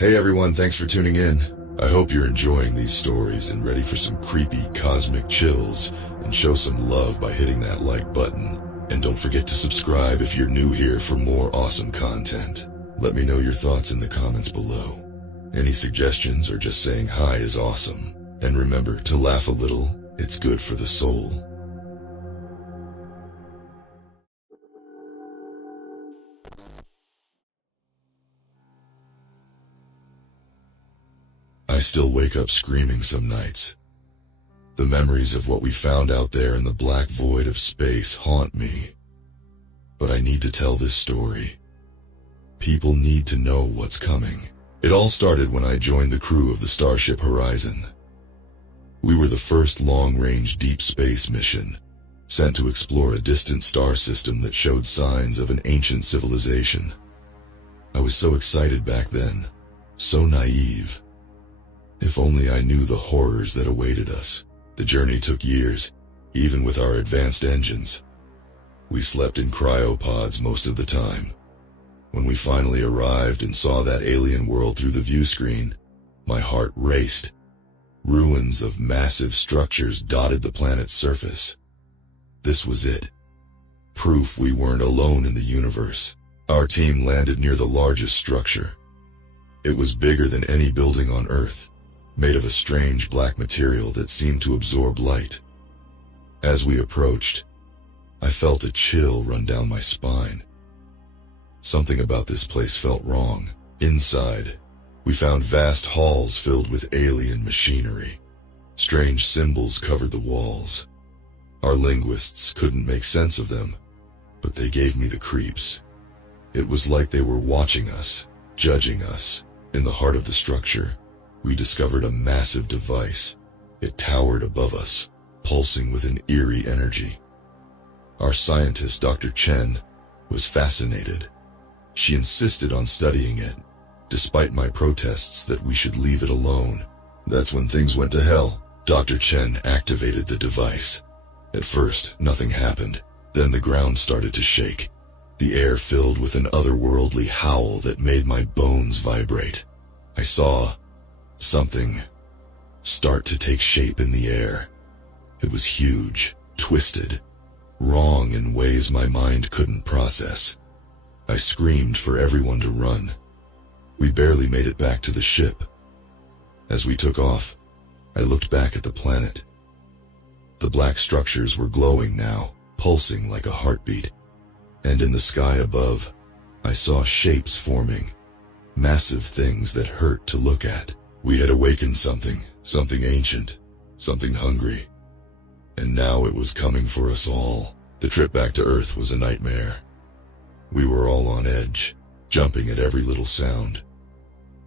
Hey everyone, thanks for tuning in. I hope you're enjoying these stories and ready for some creepy cosmic chills, and show some love by hitting that like button. And don't forget to subscribe if you're new here for more awesome content. Let me know your thoughts in the comments below. Any suggestions or just saying hi is awesome. And remember to laugh a little, it's good for the soul. I still wake up screaming some nights. The memories of what we found out there in the black void of space haunt me. But I need to tell this story. People need to know what's coming. It all started when I joined the crew of the Starship Horizon. We were the first long-range deep space mission, sent to explore a distant star system that showed signs of an ancient civilization. I was so excited back then, so naive. If only I knew the horrors that awaited us. The journey took years, even with our advanced engines. We slept in cryopods most of the time. When we finally arrived and saw that alien world through the view screen, my heart raced. Ruins of massive structures dotted the planet's surface. This was it. Proof we weren't alone in the universe. Our team landed near the largest structure. It was bigger than any building on Earth, made of a strange black material that seemed to absorb light. As we approached, I felt a chill run down my spine. Something about this place felt wrong. Inside, we found vast halls filled with alien machinery. Strange symbols covered the walls. Our linguists couldn't make sense of them, but they gave me the creeps. It was like they were watching us, judging us. In the heart of the structure, we discovered a massive device. It towered above us, pulsing with an eerie energy. Our scientist, Dr. Chen, was fascinated. She insisted on studying it, despite my protests that we should leave it alone. That's when things went to hell. Dr. Chen activated the device. At first, nothing happened. Then the ground started to shake. The air filled with an otherworldly howl that made my bones vibrate. I saw something start to take shape in the air. It was huge, twisted, wrong in ways my mind couldn't process. I screamed for everyone to run. We barely made it back to the ship. As we took off, I looked back at the planet. The black structures were glowing now, pulsing like a heartbeat. And in the sky above, I saw shapes forming, massive things that hurt to look at. We had awakened something ancient, something hungry. And now it was coming for us all. The trip back to Earth was a nightmare. We were all on edge, jumping at every little sound.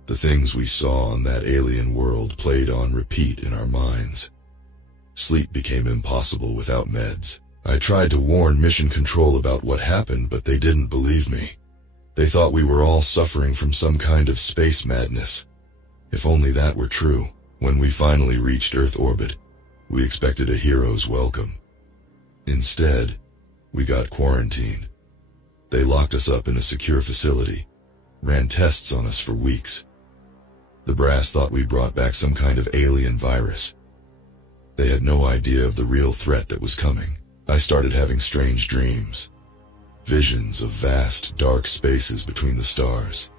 The things we saw on that alien world played on repeat in our minds. Sleep became impossible without meds. I tried to warn Mission Control about what happened, but they didn't believe me. They thought we were all suffering from some kind of space madness. If only that were true. When we finally reached Earth orbit, we expected a hero's welcome. Instead, we got quarantined. They locked us up in a secure facility, ran tests on us for weeks. The brass thought we brought back some kind of alien virus. They had no idea of the real threat that was coming. I started having strange dreams. Visions of vast, dark spaces between the stars.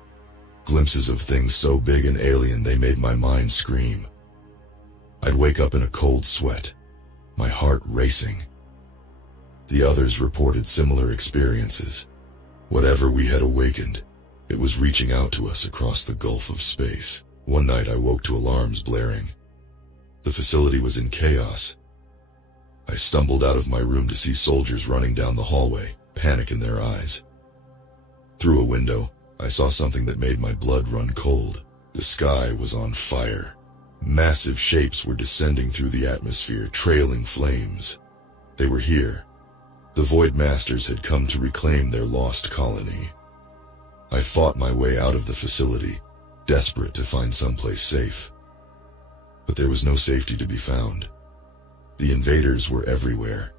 Glimpses of things so big and alien they made my mind scream. I'd wake up in a cold sweat, my heart racing. The others reported similar experiences. Whatever we had awakened, it was reaching out to us across the gulf of space. One night I woke to alarms blaring. The facility was in chaos. I stumbled out of my room to see soldiers running down the hallway, panic in their eyes. Through a window, I saw something that made my blood run cold. The sky was on fire. Massive shapes were descending through the atmosphere, trailing flames. They were here. The Void Masters had come to reclaim their lost colony. I fought my way out of the facility, desperate to find someplace safe. But there was no safety to be found. The invaders were everywhere.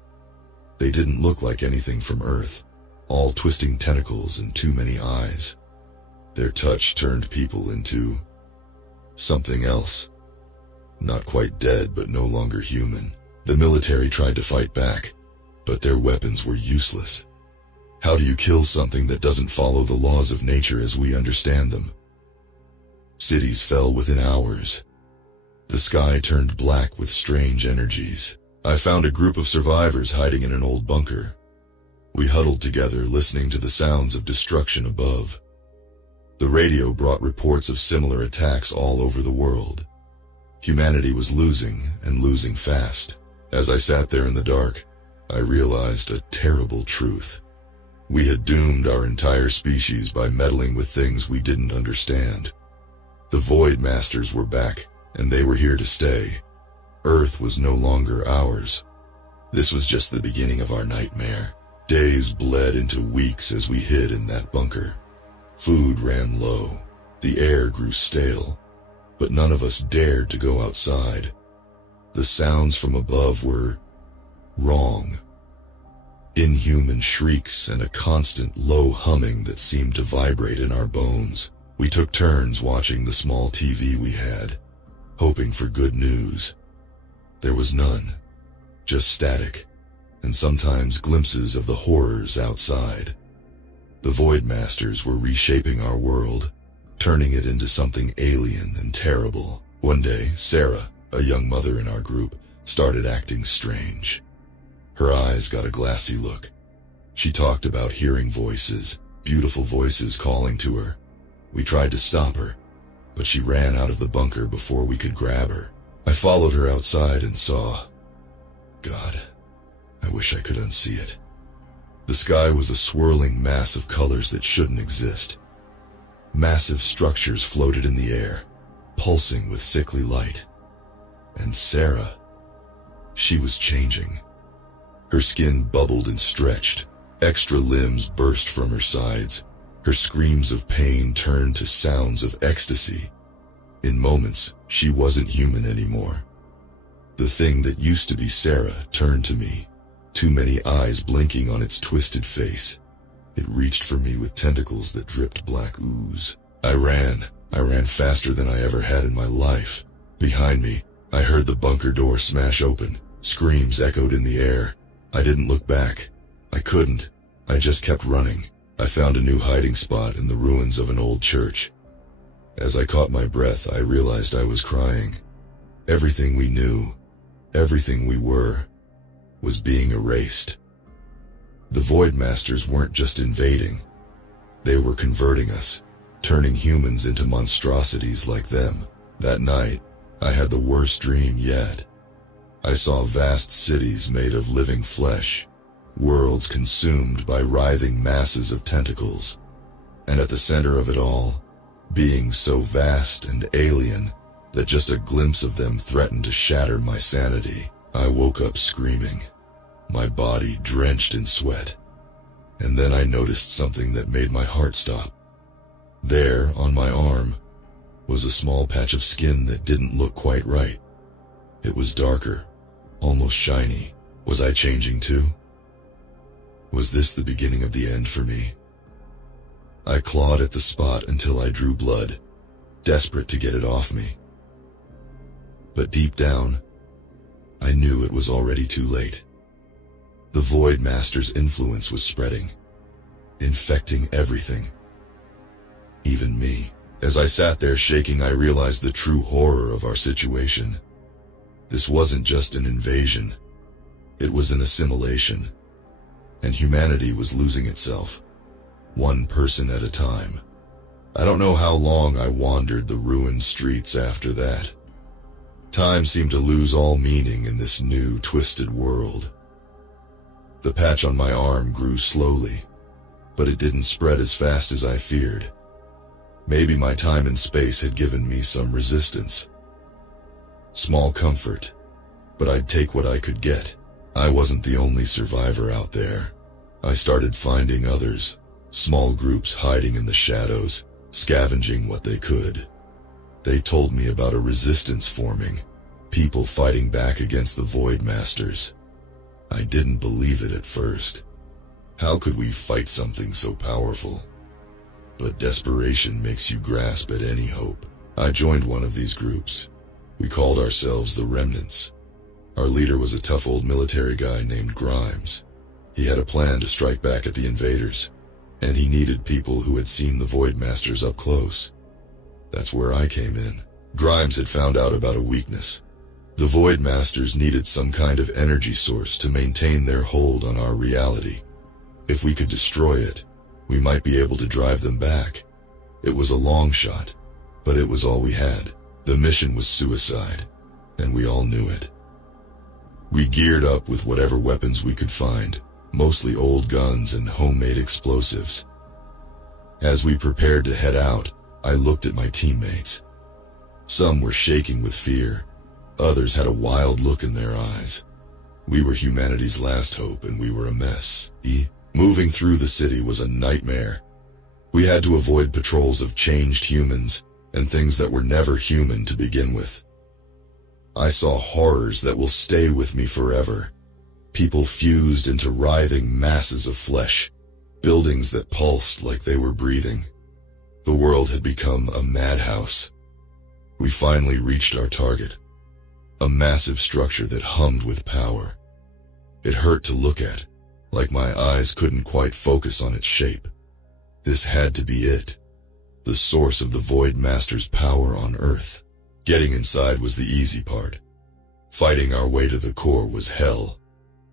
They didn't look like anything from Earth, all twisting tentacles and too many eyes. Their touch turned people into something else. Not quite dead, but no longer human. The military tried to fight back, but their weapons were useless. How do you kill something that doesn't follow the laws of nature as we understand them? Cities fell within hours. The sky turned black with strange energies. I found a group of survivors hiding in an old bunker. We huddled together, listening to the sounds of destruction above. The radio brought reports of similar attacks all over the world. Humanity was losing, and losing fast. As I sat there in the dark, I realized a terrible truth. We had doomed our entire species by meddling with things we didn't understand. The Void Masters were back, and they were here to stay. Earth was no longer ours. This was just the beginning of our nightmare. Days bled into weeks as we hid in that bunker. Food ran low. The air grew stale. But none of us dared to go outside. The sounds from above were wrong. Inhuman shrieks and a constant low humming that seemed to vibrate in our bones. We took turns watching the small TV we had, hoping for good news. There was none, just static, and sometimes glimpses of the horrors outside. The Void Masters were reshaping our world, turning it into something alien and terrible. One day, Sarah, a young mother in our group, started acting strange. Her eyes got a glassy look. She talked about hearing voices, beautiful voices calling to her. We tried to stop her, but she ran out of the bunker before we could grab her. I followed her outside and saw... God, I wish I could unsee it. The sky was a swirling mass of colors that shouldn't exist. Massive structures floated in the air, pulsing with sickly light. And Sarah, she was changing. Her skin bubbled and stretched. Extra limbs burst from her sides. Her screams of pain turned to sounds of ecstasy. In moments, she wasn't human anymore. The thing that used to be Sarah turned to me, too many eyes blinking on its twisted face. It reached for me with tentacles that dripped black ooze. I ran faster than I ever had in my life. Behind me, I heard the bunker door smash open. Screams echoed in the air. I didn't look back. I couldn't. I just kept running. I found a new hiding spot in the ruins of an old church. As I caught my breath, I realized I was crying. Everything we knew, everything we were, was being erased. The Void Masters weren't just invading. They were converting us, turning humans into monstrosities like them. That night, I had the worst dream yet. I saw vast cities made of living flesh, worlds consumed by writhing masses of tentacles, and at the center of it all, beings so vast and alien that just a glimpse of them threatened to shatter my sanity. I woke up screaming, my body drenched in sweat, and then I noticed something that made my heart stop. There, on my arm, was a small patch of skin that didn't look quite right. It was darker, almost shiny. Was I changing too? Was this the beginning of the end for me? I clawed at the spot until I drew blood, desperate to get it off me. But deep down, I knew it was already too late. The Void Master's influence was spreading, infecting everything. Even me. As I sat there shaking, I realized the true horror of our situation. This wasn't just an invasion. It was an assimilation. And humanity was losing itself, one person at a time. I don't know how long I wandered the ruined streets after that. Time seemed to lose all meaning in this new, twisted world. The patch on my arm grew slowly, but it didn't spread as fast as I feared. Maybe my time and space had given me some resistance. Small comfort, but I'd take what I could get. I wasn't the only survivor out there. I started finding others, small groups hiding in the shadows, scavenging what they could. They told me about a resistance forming, people fighting back against the Void Masters. I didn't believe it at first. How could we fight something so powerful? but desperation makes you grasp at any hope. I joined one of these groups. We called ourselves the Remnants. Our leader was a tough old military guy named Grimes. He had a plan to strike back at the invaders, and he needed people who had seen the Void Masters up close. That's where I came in. Grimes had found out about a weakness. The Void Masters needed some kind of energy source to maintain their hold on our reality. If we could destroy it, we might be able to drive them back. It was a long shot, but it was all we had. The mission was suicide, and we all knew it. We geared up with whatever weapons we could find, mostly old guns and homemade explosives. As we prepared to head out, I looked at my teammates. Some were shaking with fear. Others had a wild look in their eyes. We were humanity's last hope, and we were a mess. Moving through the city was a nightmare. We had to avoid patrols of changed humans and things that were never human to begin with. I saw horrors that will stay with me forever. People fused into writhing masses of flesh, buildings that pulsed like they were breathing. The world had become a madhouse. We finally reached our target, a massive structure that hummed with power. It hurt to look at, like my eyes couldn't quite focus on its shape. This had to be it, the source of the Void Master's power on Earth. Getting inside was the easy part. Fighting our way to the core was hell.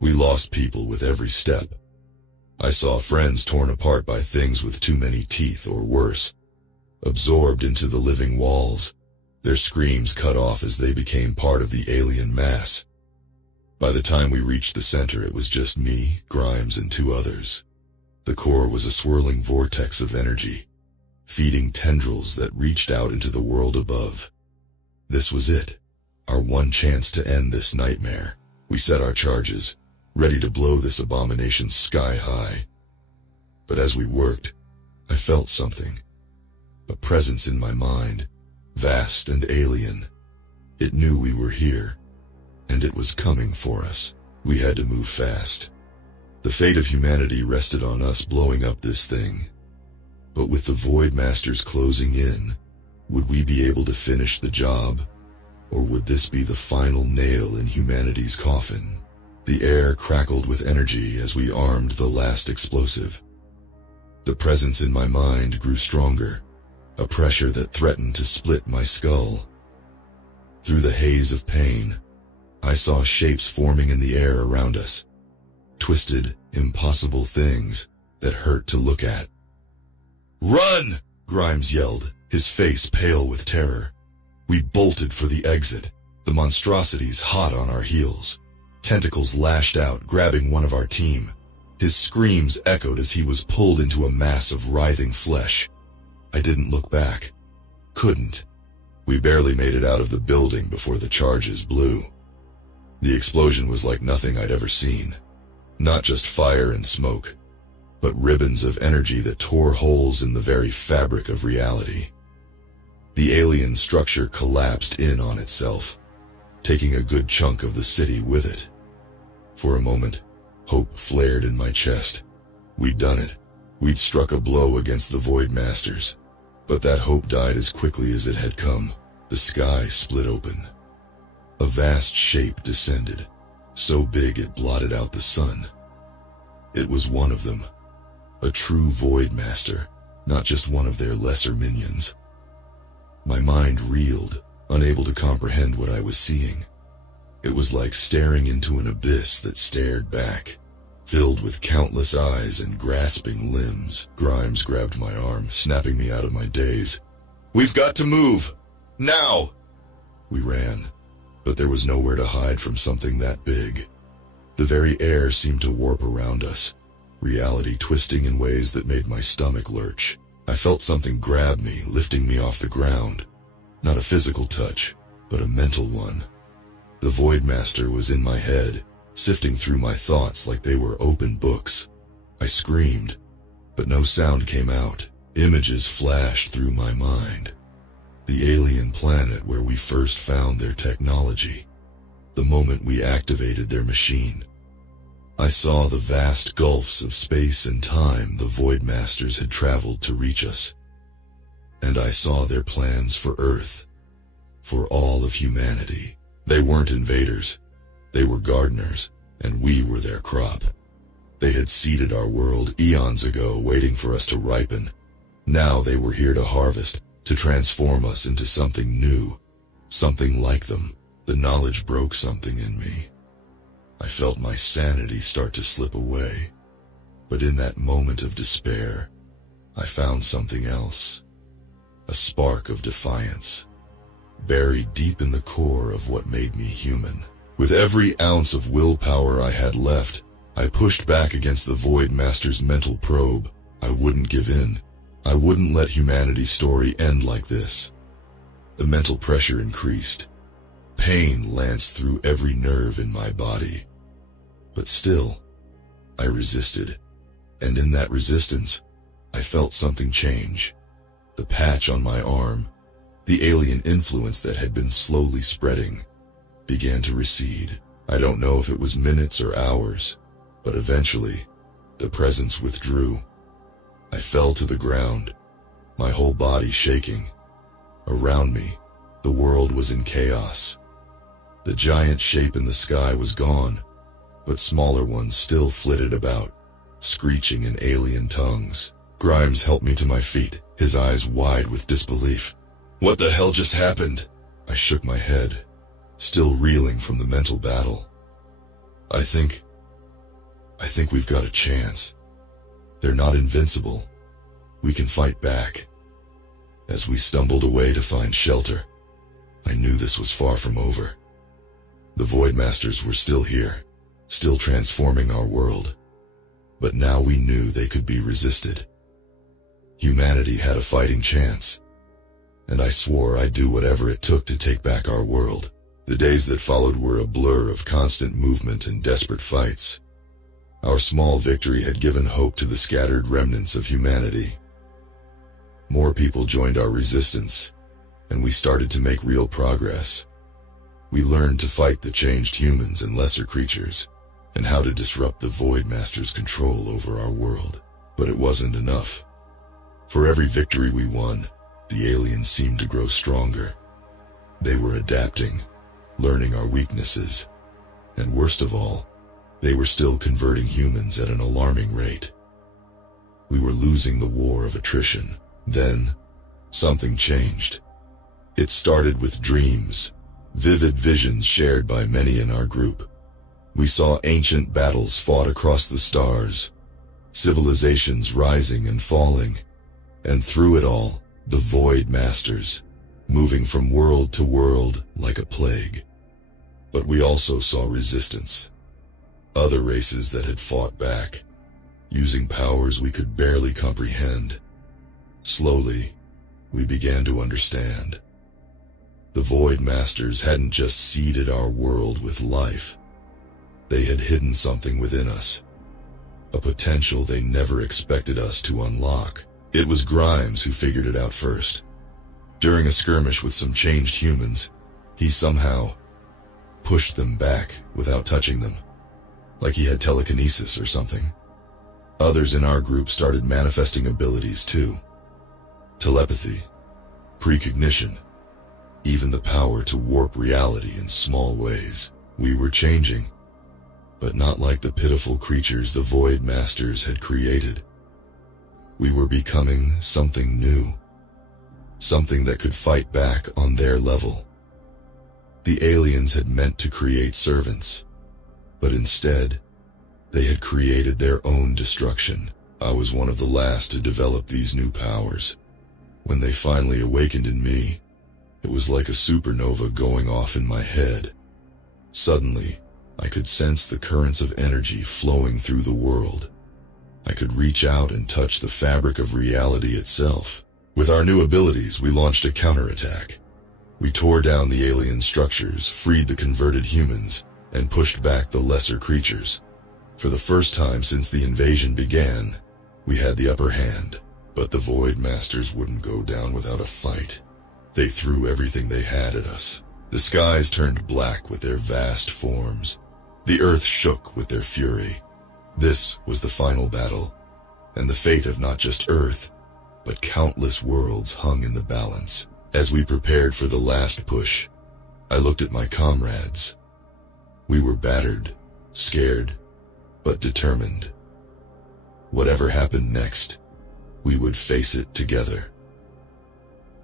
We lost people with every step. I saw friends torn apart by things with too many teeth or worse, absorbed into the living walls, their screams cut off as they became part of the alien mass. By the time we reached the center, it was just me, Grimes, and two others. The core was a swirling vortex of energy, feeding tendrils that reached out into the world above. This was it, our one chance to end this nightmare. We set our charges, ready to blow this abomination sky high. But as we worked, I felt something. A presence in my mind, vast and alien. It knew we were here, and it was coming for us. We had to move fast. The fate of humanity rested on us blowing up this thing. But with the Void Masters closing in, would we be able to finish the job? Or would this be the final nail in humanity's coffin? The air crackled with energy as we armed the last explosive. The presence in my mind grew stronger, a pressure that threatened to split my skull. Through the haze of pain, I saw shapes forming in the air around us. Twisted, impossible things that hurt to look at. "Run!" Grimes yelled, his face pale with terror. We bolted for the exit, the monstrosities hot on our heels. Tentacles lashed out, grabbing one of our team. His screams echoed as he was pulled into a mass of writhing flesh. I didn't look back. Couldn't. We barely made it out of the building before the charges blew. The explosion was like nothing I'd ever seen. Not just fire and smoke, but ribbons of energy that tore holes in the very fabric of reality. The alien structure collapsed in on itself, taking a good chunk of the city with it. For a moment, hope flared in my chest. We'd done it. We'd struck a blow against the Void Masters. But that hope died as quickly as it had come. The sky split open. A vast shape descended, so big it blotted out the sun. It was one of them. A true Void Master, not just one of their lesser minions. My mind reeled, unable to comprehend what I was seeing. It was like staring into an abyss that stared back, filled with countless eyes and grasping limbs. Grimes grabbed my arm, snapping me out of my daze. "We've got to move! Now!" We ran, but there was nowhere to hide from something that big. The very air seemed to warp around us, reality twisting in ways that made my stomach lurch. I felt something grab me, lifting me off the ground. Not a physical touch, but a mental one. The Void Master was in my head, sifting through my thoughts like they were open books. I screamed, but no sound came out. Images flashed through my mind. The alien planet where we first found their technology. The moment we activated their machine. I saw the vast gulfs of space and time the Void Masters had traveled to reach us. And I saw their plans for Earth, for all of humanity. They weren't invaders, they were gardeners, and we were their crop. They had seeded our world eons ago, waiting for us to ripen. Now they were here to harvest, to transform us into something new, something like them. The knowledge broke something in me. I felt my sanity start to slip away. But in that moment of despair, I found something else. A spark of defiance, buried deep in the core of what made me human. With every ounce of willpower I had left, I pushed back against the Void Master's mental probe. I wouldn't give in. I wouldn't let humanity's story end like this. The mental pressure increased. Pain lanced through every nerve in my body. But still, I resisted. And in that resistance, I felt something change. The patch on my arm, the alien influence that had been slowly spreading, began to recede. I don't know if it was minutes or hours, but eventually, the presence withdrew. I fell to the ground, my whole body shaking. Around me, the world was in chaos. The giant shape in the sky was gone, but smaller ones still flitted about, screeching in alien tongues. Grimes helped me to my feet, his eyes wide with disbelief. What the hell just happened? I shook my head, still reeling from the mental battle. I think we've got a chance. They're not invincible. We can fight back. As we stumbled away to find shelter, I knew this was far from over. The Void Masters were still here, still transforming our world. But now we knew they could be resisted. Humanity had a fighting chance, and I swore I'd do whatever it took to take back our world. The days that followed were a blur of constant movement and desperate fights. Our small victory had given hope to the scattered remnants of humanity. More people joined our resistance, and we started to make real progress. We learned to fight the changed humans and lesser creatures, and how to disrupt the Void Master's control over our world. But it wasn't enough. For every victory we won, the aliens seemed to grow stronger. They were adapting, learning our weaknesses, and worst of all, they were still converting humans at an alarming rate. We were losing the war of attrition. Then, something changed. It started with dreams, vivid visions shared by many in our group. We saw ancient battles fought across the stars, civilizations rising and falling, and through it all, the Void Masters, moving from world to world like a plague. But we also saw resistance. Other races that had fought back, using powers we could barely comprehend. Slowly, we began to understand. The Void Masters hadn't just seeded our world with life. They had hidden something within us, a potential they never expected us to unlock. It was Grimes who figured it out first. During a skirmish with some changed humans, he somehow pushed them back without touching them, like he had telekinesis or something. Others in our group started manifesting abilities too. Telepathy, precognition, even the power to warp reality in small ways. We were changing, but not like the pitiful creatures the Void Masters had created. We were becoming something new, something that could fight back on their level. The aliens had meant to create servants, but instead, they had created their own destruction. I was one of the last to develop these new powers. When they finally awakened in me, it was like a supernova going off in my head. Suddenly, I could sense the currents of energy flowing through the world. I could reach out and touch the fabric of reality itself. With our new abilities, we launched a counterattack. We tore down the alien structures, freed the converted humans, and pushed back the lesser creatures. For the first time since the invasion began, we had the upper hand. But the Void Masters wouldn't go down without a fight. They threw everything they had at us. The skies turned black with their vast forms. The earth shook with their fury. This was the final battle, and the fate of not just Earth, but countless worlds hung in the balance. As we prepared for the last push, I looked at my comrades. We were battered, scared, but determined. Whatever happened next, we would face it together.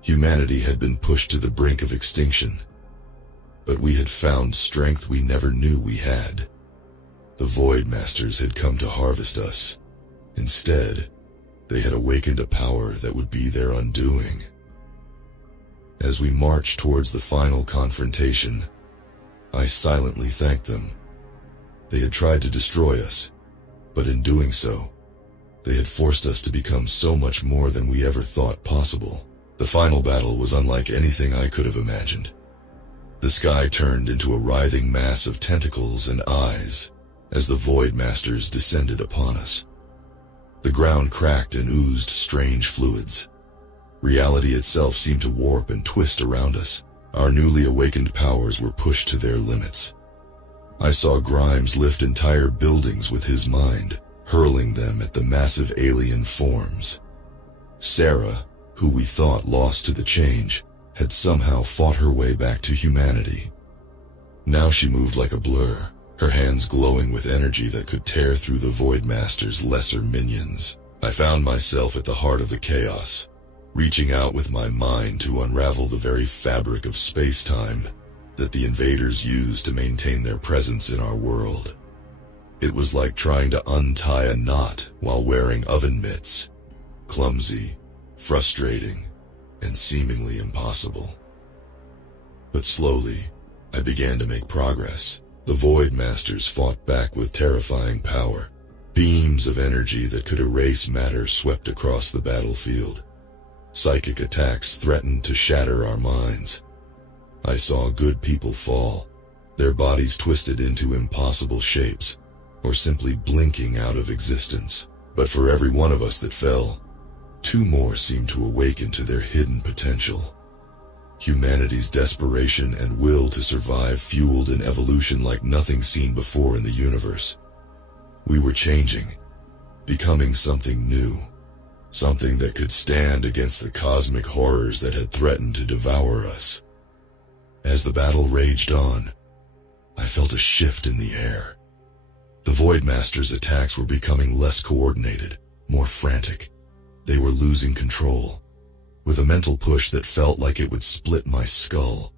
Humanity had been pushed to the brink of extinction, but we had found strength we never knew we had. The Void Masters had come to harvest us. Instead, they had awakened a power that would be their undoing. As we marched towards the final confrontation, I silently thanked them. They had tried to destroy us, but in doing so, they had forced us to become so much more than we ever thought possible. The final battle was unlike anything I could have imagined. The sky turned into a writhing mass of tentacles and eyes as the Void Masters descended upon us. The ground cracked and oozed strange fluids. Reality itself seemed to warp and twist around us. Our newly awakened powers were pushed to their limits. I saw Grimes lift entire buildings with his mind, hurling them at the massive alien forms. Sarah, who we thought lost to the change, had somehow fought her way back to humanity. Now she moved like a blur, her hands glowing with energy that could tear through the Void Master's lesser minions. I found myself at the heart of the chaos, reaching out with my mind to unravel the very fabric of space-time that the invaders used to maintain their presence in our world. It was like trying to untie a knot while wearing oven mitts. Clumsy, frustrating, and seemingly impossible. But slowly, I began to make progress. The Void Masters fought back with terrifying power. Beams of energy that could erase matter swept across the battlefield. Psychic attacks threatened to shatter our minds. I saw good people fall, their bodies twisted into impossible shapes, or simply blinking out of existence. But for every one of us that fell, two more seemed to awaken to their hidden potential. Humanity's desperation and will to survive fueled an evolution like nothing seen before in the universe. We were changing, becoming something new, something that could stand against the cosmic horrors that had threatened to devour us. As the battle raged on, I felt a shift in the air. The Void Masters' attacks were becoming less coordinated, more frantic. They were losing control. With a mental push that felt like it would split my skull,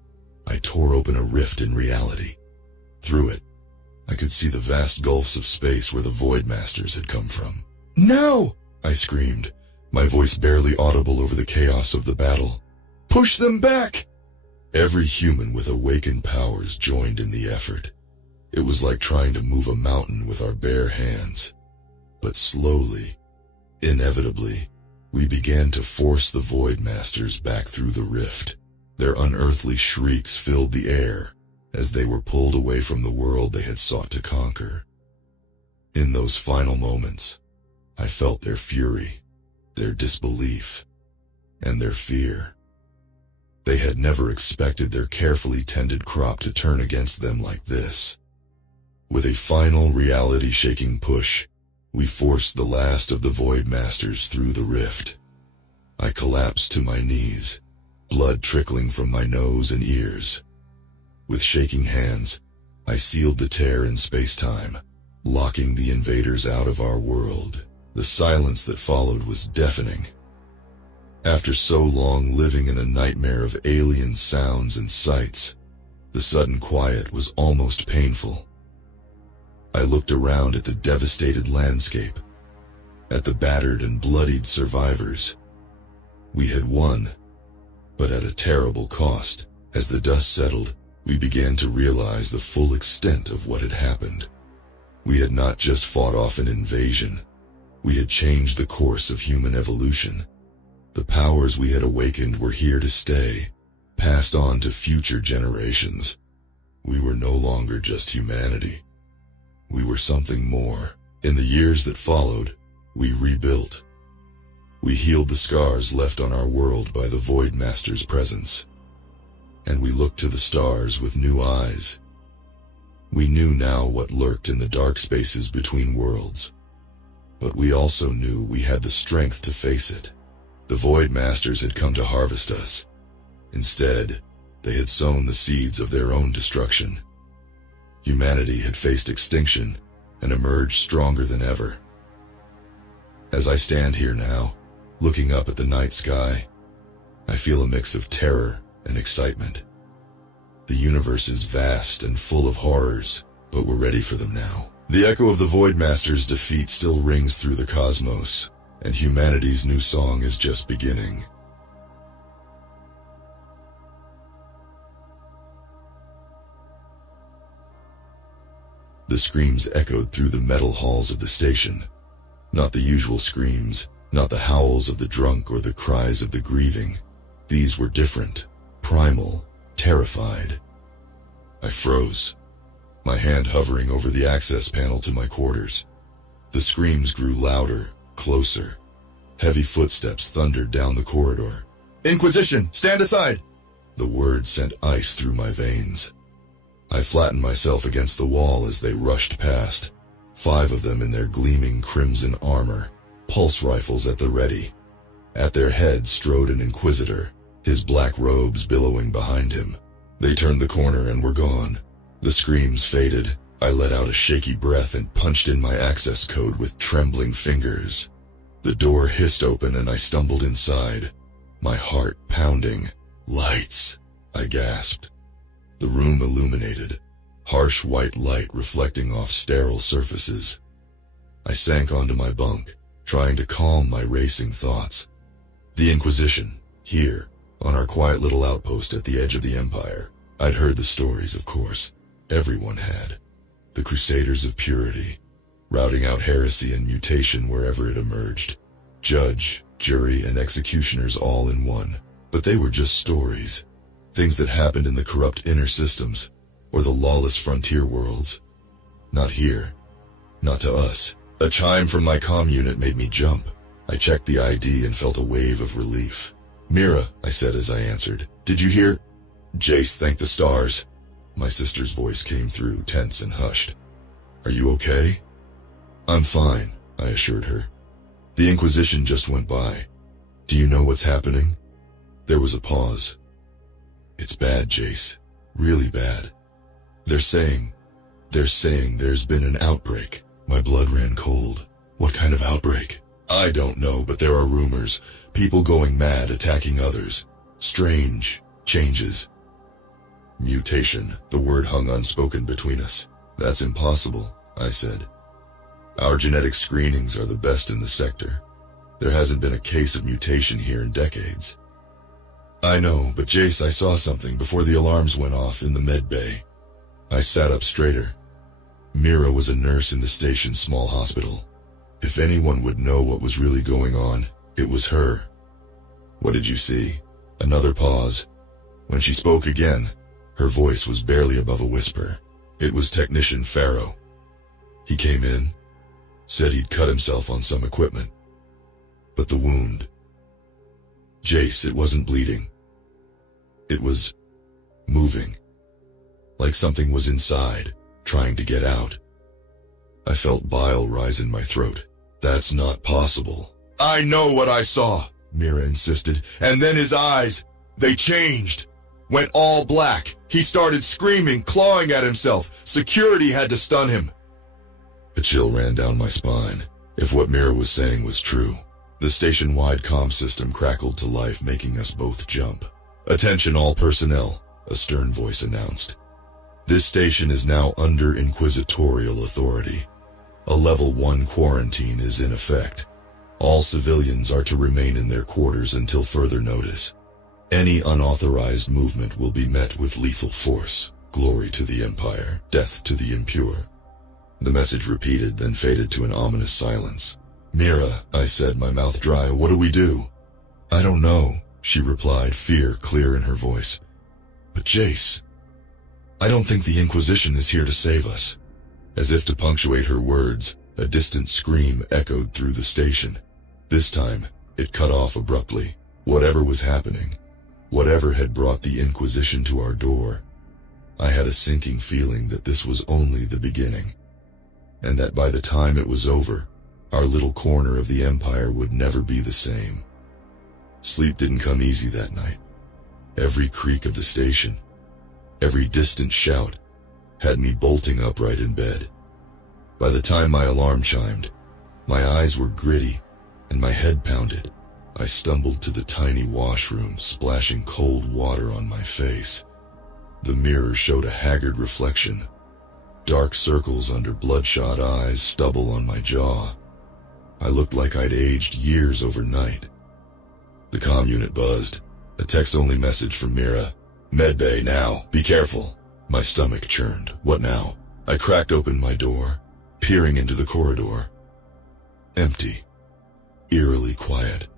I tore open a rift in reality. Through it, I could see the vast gulfs of space where the Void Masters had come from. "No!" I screamed, my voice barely audible over the chaos of the battle. "Push them back!" Every human with awakened powers joined in the effort. It was like trying to move a mountain with our bare hands. But slowly, inevitably, we began to force the Void Masters back through the rift. Their unearthly shrieks filled the air as they were pulled away from the world they had sought to conquer. In those final moments, I felt their fury, their disbelief, and their fear. They had never expected their carefully tended crop to turn against them like this. With a final reality-shaking push, we forced the last of the Void Masters through the rift. I collapsed to my knees, blood trickling from my nose and ears. With shaking hands, I sealed the tear in space-time, locking the invaders out of our world. The silence that followed was deafening. After so long living in a nightmare of alien sounds and sights, the sudden quiet was almost painful. I looked around at the devastated landscape, at the battered and bloodied survivors. We had won, but at a terrible cost. As the dust settled, we began to realize the full extent of what had happened. We had not just fought off an invasion, we had changed the course of human evolution. The powers we had awakened were here to stay, passed on to future generations. We were no longer just humanity. We were something more. In the years that followed, we rebuilt. We healed the scars left on our world by the Void Master's presence. And we looked to the stars with new eyes. We knew now what lurked in the dark spaces between worlds. But we also knew we had the strength to face it. The Void Masters had come to harvest us. Instead, they had sown the seeds of their own destruction. Humanity had faced extinction and emerged stronger than ever. As I stand here now, looking up at the night sky, I feel a mix of terror and excitement. The universe is vast and full of horrors, but we're ready for them now. The echo of the Void Master's defeat still rings through the cosmos, and humanity's new song is just beginning. The screams echoed through the metal halls of the station. Not the usual screams, not the howls of the drunk or the cries of the grieving. These were different, primal, terrified. I froze, my hand hovering over the access panel to my quarters. The screams grew louder, closer. Heavy footsteps thundered down the corridor. "Inquisition, stand aside!" The word sent ice through my veins. I flattened myself against the wall as they rushed past, 5 of them in their gleaming crimson armor, pulse rifles at the ready. At their head strode an Inquisitor, his black robes billowing behind him. They turned the corner and were gone. The screams faded. I let out a shaky breath and punched in my access code with trembling fingers. The door hissed open and I stumbled inside, my heart pounding. "Lights," I gasped. The room illuminated, harsh white light reflecting off sterile surfaces. I sank onto my bunk, trying to calm my racing thoughts. The Inquisition, here, on our quiet little outpost at the edge of the Empire. I'd heard the stories, of course. Everyone had. The Crusaders of Purity, routing out heresy and mutation wherever it emerged. Judge, jury, and executioners all in one. But they were just stories. Things that happened in the corrupt inner systems, or the lawless frontier worlds. Not here. Not to us. A chime from my comm unit made me jump. I checked the ID and felt a wave of relief. "Mira," I said as I answered. "Did you hear?" "Jace, thank the stars." My sister's voice came through, tense and hushed. "Are you okay?" "I'm fine," I assured her. "The Inquisition just went by. Do you know what's happening?" There was a pause. "It's bad, Jace. Really bad. They're saying there's been an outbreak." My blood ran cold. "What kind of outbreak?" "I don't know, but there are rumors. People going mad, attacking others. Strange changes." "Mutation," the word hung unspoken between us. "That's impossible," I said. "Our genetic screenings are the best in the sector. There hasn't been a case of mutation here in decades." "I know, but Jace, I saw something before the alarms went off in the med bay." I sat up straighter. Mira was a nurse in the station's small hospital. If anyone would know what was really going on, it was her. "What did you see?" Another pause. When she spoke again, her voice was barely above a whisper. It was Technician Pharaoh. He came in, said he'd cut himself on some equipment. But the wound... Jace, it wasn't bleeding. It was moving. Like something was inside, trying to get out. I felt bile rise in my throat. "That's not possible." "I know what I saw," Mira insisted. "And then his eyes, they changed. Went all black. He started screaming, clawing at himself. Security had to stun him." A chill ran down my spine. If what Mira was saying was true. The station-wide comm system crackled to life, making us both jump. "Attention all personnel," a stern voice announced. "This station is now under inquisitorial authority. A level 1 quarantine is in effect. All civilians are to remain in their quarters until further notice. Any unauthorized movement will be met with lethal force. Glory to the Empire, death to the impure." The message repeated, then faded to an ominous silence. "Mira," I said, my mouth dry, "what do we do?" "I don't know," she replied, fear clear in her voice. "But Jace, I don't think the Inquisition is here to save us." As if to punctuate her words, a distant scream echoed through the station. This time, it cut off abruptly. Whatever was happening, whatever had brought the Inquisition to our door, I had a sinking feeling that this was only the beginning, and that by the time it was over, our little corner of the Empire would never be the same. Sleep didn't come easy that night. Every creak of the station, every distant shout, had me bolting upright in bed. By the time my alarm chimed, my eyes were gritty and my head pounded. I stumbled to the tiny washroom, splashing cold water on my face. The mirror showed a haggard reflection. Dark circles under bloodshot eyes, stubble on my jaw. I looked like I'd aged years overnight. The comm unit buzzed. A text-only message from Mira. "Medbay now, be careful." My stomach churned. What now? I cracked open my door, peering into the corridor. Empty. Eerily quiet.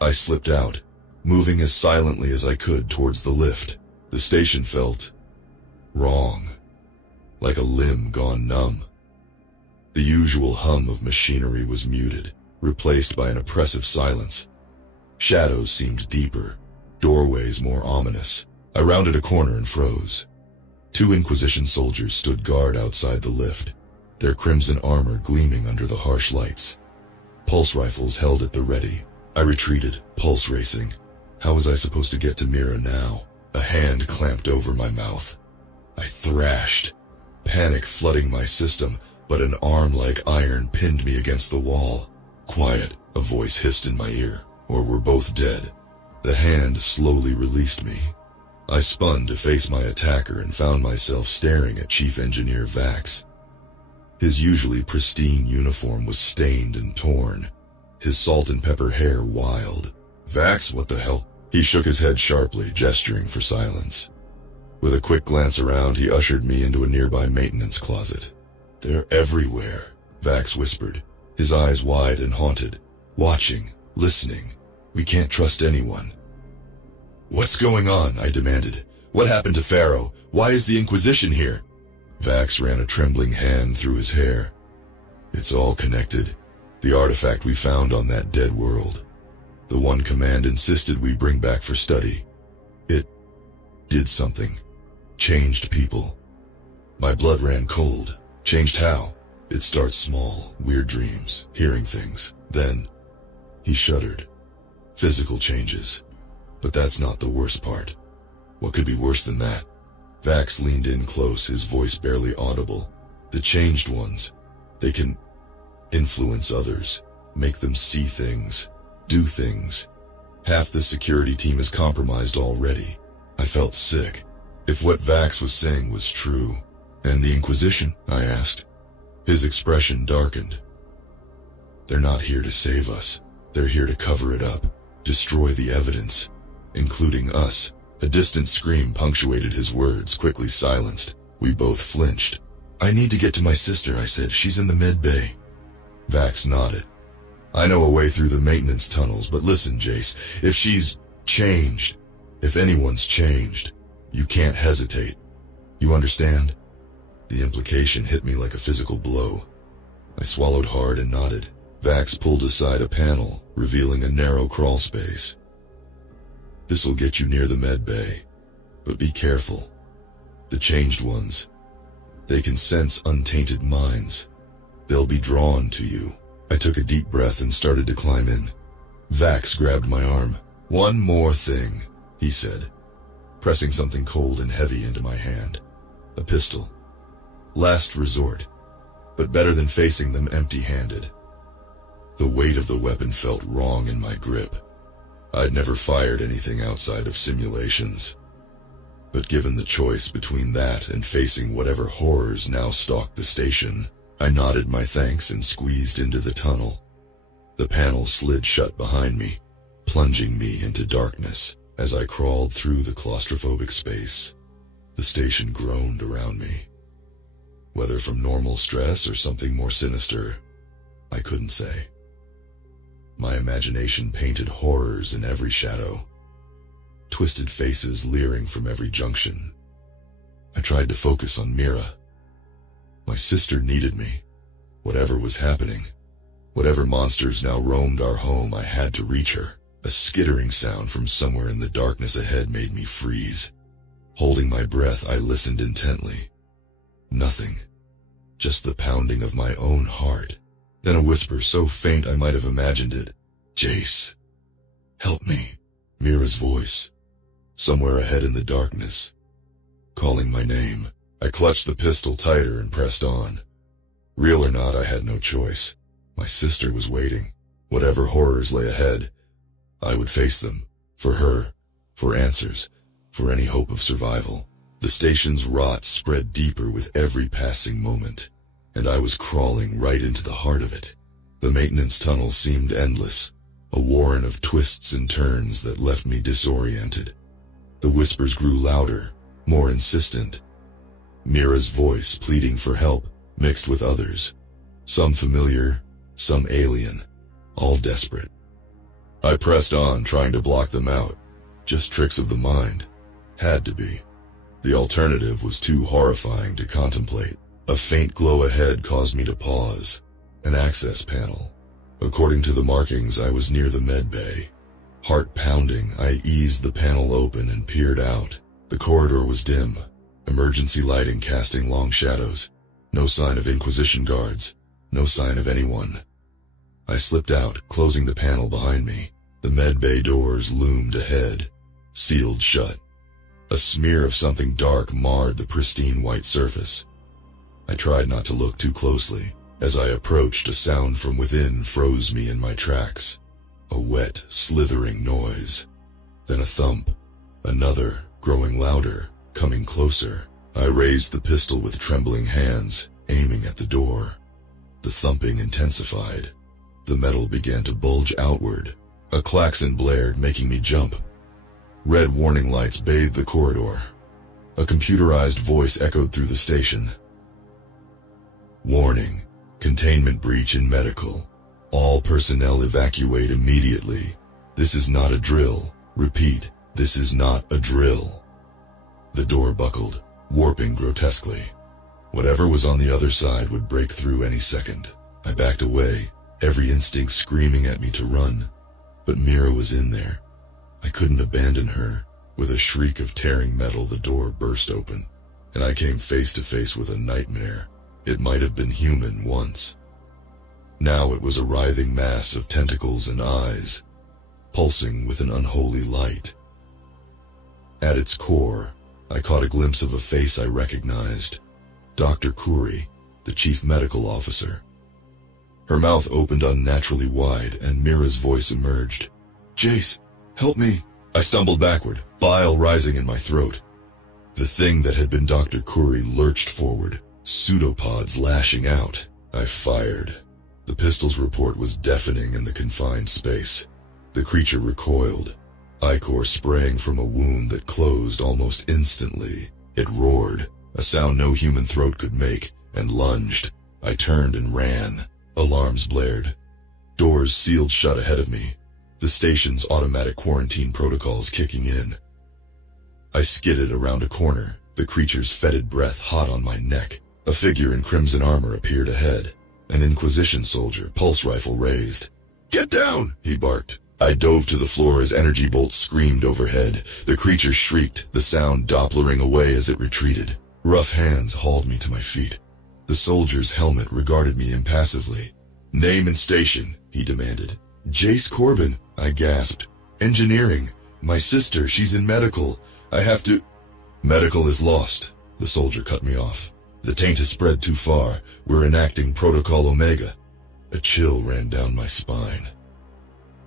I slipped out, moving as silently as I could towards the lift. The station felt wrong, like a limb gone numb. The usual hum of machinery was muted, replaced by an oppressive silence. Shadows seemed deeper, doorways more ominous. I rounded a corner and froze. 2 Inquisition soldiers stood guard outside the lift, their crimson armor gleaming under the harsh lights. Pulse rifles held at the ready. I retreated, pulse racing. How was I supposed to get to Mira now? A hand clamped over my mouth. I thrashed, panic flooding my system, but an arm like iron pinned me against the wall. "Quiet," a voice hissed in my ear, "or we're both dead." The hand slowly released me. I spun to face my attacker and found myself staring at Chief Engineer Vax. His usually pristine uniform was stained and torn, his salt and pepper hair wild. "Vax, what the hell?" He shook his head sharply, gesturing for silence. With a quick glance around, he ushered me into a nearby maintenance closet. "They're everywhere," Vax whispered, his eyes wide and haunted. "Watching, listening. We can't trust anyone." "What's going on?" I demanded. "What happened to Pharaoh? Why is the Inquisition here?" Vax ran a trembling hand through his hair. "It's all connected. The artifact we found on that dead world. The one Command insisted we bring back for study. It did something. Changed people." My blood ran cold. "Changed how?" "It starts small, weird dreams, hearing things. Then," he shuddered, "physical changes. But that's not the worst part. What could be worse than that?" Vax leaned in close, his voice barely audible. "The changed ones, they can influence others, make them see things, do things. Half the security team is compromised already." I felt sick. If what Vax was saying was true. "And the Inquisition?" I asked. His expression darkened. "They're not here to save us. They're here to cover it up, destroy the evidence, including us." A distant scream punctuated his words, quickly silenced. We both flinched. "I need to get to my sister," I said. "She's in the med bay." Vax nodded. "I know a way through the maintenance tunnels, but listen, Jace, if she's changed, if anyone's changed, you can't hesitate. You understand?" The implication hit me like a physical blow. I swallowed hard and nodded. Vax pulled aside a panel, revealing a narrow crawl space. "This'll get you near the med bay, but be careful. The changed ones, they can sense untainted minds. They'll be drawn to you." I took a deep breath and started to climb in. Vax grabbed my arm. "One more thing," he said, pressing something cold and heavy into my hand. A pistol. Last resort, but better than facing them empty-handed. The weight of the weapon felt wrong in my grip. I'd never fired anything outside of simulations. But given the choice between that and facing whatever horrors now stalked the station, I nodded my thanks and squeezed into the tunnel. The panel slid shut behind me, plunging me into darkness as I crawled through the claustrophobic space. The station groaned around me. Whether from normal stress or something more sinister, I couldn't say. My imagination painted horrors in every shadow, twisted faces leering from every junction. I tried to focus on Mira. My sister needed me. Whatever was happening, whatever monsters now roamed our home, I had to reach her. A skittering sound from somewhere in the darkness ahead made me freeze. Holding my breath, I listened intently. Nothing. Just the pounding of my own heart. Then a whisper so faint I might have imagined it. "Jace, help me." Mira's voice. Somewhere ahead in the darkness. Calling my name. I clutched the pistol tighter and pressed on. Real or not, I had no choice. My sister was waiting. Whatever horrors lay ahead, I would face them. For her, for answers, for any hope of survival. The station's rot spread deeper with every passing moment, and I was crawling right into the heart of it. The maintenance tunnel seemed endless, a warren of twists and turns that left me disoriented. The whispers grew louder, more insistent. Mira's voice pleading for help, mixed with others. Some familiar, some alien, all desperate. I pressed on, trying to block them out. Just tricks of the mind. Had to be. The alternative was too horrifying to contemplate. A faint glow ahead caused me to pause. An access panel. According to the markings, I was near the med bay. Heart pounding, I eased the panel open and peered out. The corridor was dim, emergency lighting casting long shadows. No sign of Inquisition guards. No sign of anyone. I slipped out, closing the panel behind me. The med bay doors loomed ahead, sealed shut. A smear of something dark marred the pristine white surface. I tried not to look too closely. As I approached, a sound from within froze me in my tracks. A wet, slithering noise. Then a thump. Another, growing louder, coming closer. I raised the pistol with trembling hands, aiming at the door. The thumping intensified. The metal began to bulge outward. A klaxon blared, making me jump. Red warning lights bathed the corridor. A computerized voice echoed through the station. "Warning. Containment breach in medical. All personnel evacuate immediately. This is not a drill. Repeat, this is not a drill." The door buckled, warping grotesquely. Whatever was on the other side would break through any second. I backed away, every instinct screaming at me to run. But Mira was in there. I couldn't abandon her. With a shriek of tearing metal, the door burst open, and I came face to face with a nightmare. It might have been human once. Now it was a writhing mass of tentacles and eyes, pulsing with an unholy light. At its core, I caught a glimpse of a face I recognized. Dr. Khoury, the chief medical officer. Her mouth opened unnaturally wide, and Mira's voice emerged. "Jace, help me." I stumbled backward, bile rising in my throat. The thing that had been Dr. Khoury lurched forward, pseudopods lashing out. I fired. The pistol's report was deafening in the confined space. The creature recoiled, ichor spraying from a wound that closed almost instantly. It roared, a sound no human throat could make, and lunged. I turned and ran. Alarms blared. Doors sealed shut ahead of me. The station's automatic quarantine protocols kicking in. I skidded around a corner, the creature's fetid breath hot on my neck. A figure in crimson armor appeared ahead. An Inquisition soldier, pulse rifle raised. "Get down!" he barked. I dove to the floor as energy bolts screamed overhead. The creature shrieked, the sound dopplering away as it retreated. Rough hands hauled me to my feet. The soldier's helmet regarded me impassively. "Name and station," he demanded. "Jace Corbin," I gasped. "Engineering. My sister, she's in medical. I have to—" "Medical is lost," the soldier cut me off. "The taint has spread too far. We're enacting Protocol Omega." A chill ran down my spine.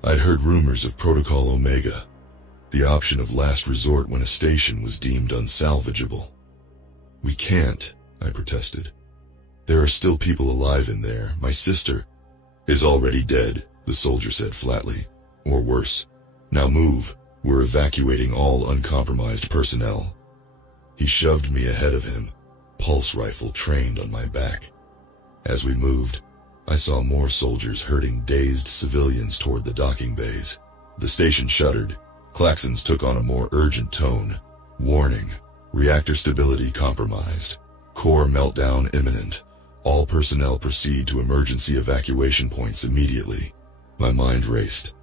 I'd heard rumors of Protocol Omega, the option of last resort when a station was deemed unsalvageable. "We can't," I protested. "There are still people alive in there. My sister is already dead," the soldier said flatly. "Or worse. Now move. We're evacuating all uncompromised personnel." He shoved me ahead of him, pulse rifle trained on my back. As we moved, I saw more soldiers herding dazed civilians toward the docking bays. The station shuddered. Klaxons took on a more urgent tone. "Warning. Reactor stability compromised. Core meltdown imminent. All personnel proceed to emergency evacuation points immediately." My mind raced.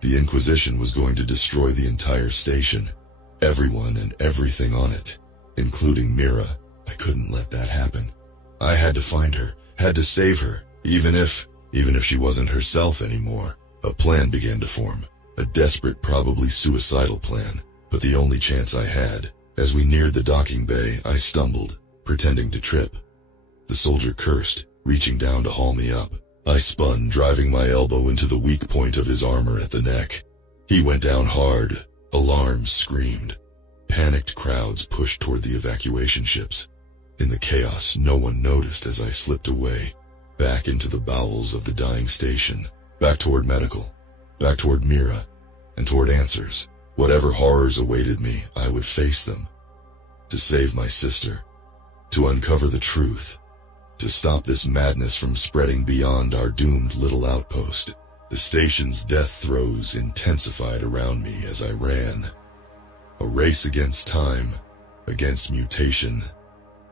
The Inquisition was going to destroy the entire station. everyone and everything on it, including Mira. I couldn't let that happen. I had to find her, had to save her, even if she wasn't herself anymore. A plan began to form, a desperate, probably suicidal plan, but the only chance I had. As we neared the docking bay, I stumbled, pretending to trip. The soldier cursed, reaching down to haul me up. I spun, driving my elbow into the weak point of his armor at the neck. He went down hard. Alarms screamed. Panicked crowds pushed toward the evacuation ships. In the chaos, no one noticed as I slipped away, back into the bowels of the dying station, back toward medical, back toward Mira, and toward answers. Whatever horrors awaited me, I would face them. To save my sister, to uncover the truth, to stop this madness from spreading beyond our doomed little outpost. The station's death throes intensified around me as I ran. A race against time, against mutation,